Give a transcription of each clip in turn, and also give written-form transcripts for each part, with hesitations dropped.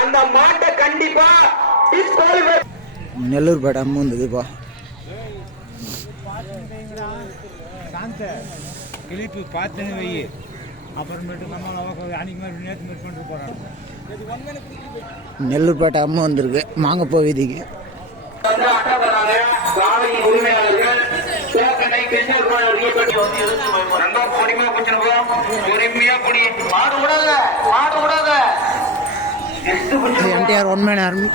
அந்த மாட்டை கண்டிப்பா நெல்லூர் பேட்டை அம்மா வந்ததுப்பா. கிளிப்பு பார்த்துன்னு வை. அப்புறமேட்டு நம்ம அன்னைக்கு மாதிரி நேற்று மாதிரி பண்ணிட்டு போகிறாங்க. நெல்லூர் பேட்டை அம்மா வந்திருக்கு மாங்கப்போ வீதிக்கு. NTR one man army.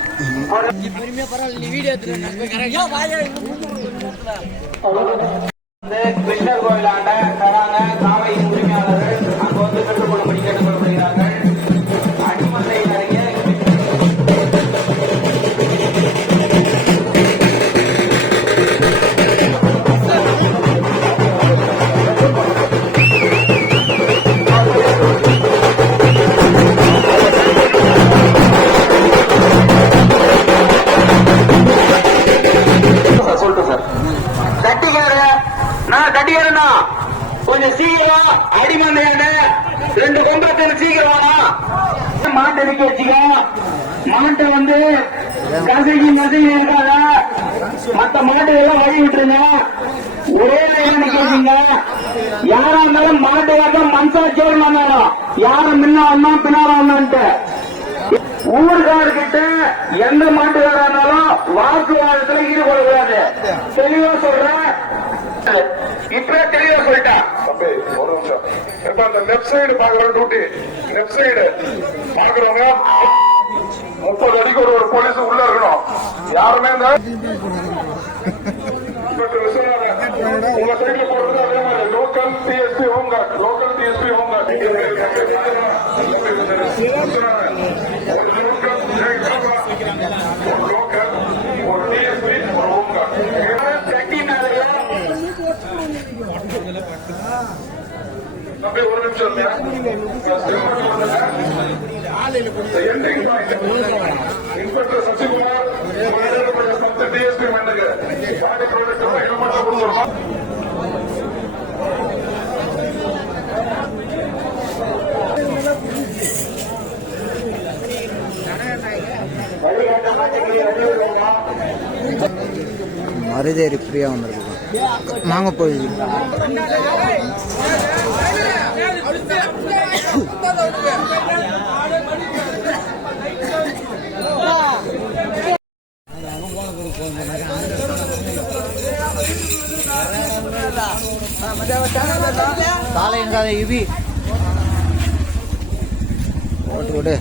கிருஷ்ணர் கோயிலாண்ட தராங்க காவை உரிமையாளர்கள் அங்க வந்து கட்டுக்கொள்ளும்படி கேட்டுக்கொள்ளப்படுகிறார்கள். அடிமந்தை நிறைய கொஞ்சம் சீக்கிரம் அடிமந்தையாண்ட 2 கொம்பத்தில் சீக்கிரம் மாட்டை நிக்க வச்சுக்க. மாட்டை வந்து கசைக்கு இருக்காத. மற்ற மாட்டு எல்லாம் வழி விட்டுருங்க. ஒரே நிக்க வச்சுங்க. யாரா இருந்தாலும் மாட்டு வாட்டம் மனசாட்சியோடு வந்தாலும் யாரும் முன்ன வந்தா பின்னால வந்தான்ட்டு ஊர்கார்கிட்ட எந்த மாட்டுக்காரா இருந்தாலும் வாக்குவாதத்துல ஈடுபடக்கூடாது. தெளிவா சொல்றேன். இப்ப தெளிவா சொல்லிட்டேன். அந்த லெப்ட் சைடு பாக்குற டியூட்டி லெப்ட் சைடு பாக்குறவங்க 30 அடிக்கு ஒரு போலீஸ் உள்ள இருக்கணும். யாருமே உங்க சைட்ல போறது அதே மாதிரி local DSP home guard local DSP home guard ஒரு நிமிஷம் இன்ஸ்பெக்டர் சசிகுமார் டிஎஸ்பி மண்ணுக்கு மருதேரி ஃப்ரீயா வந்திருக்கு நாங்க போய் காலை இவி ஓட்டு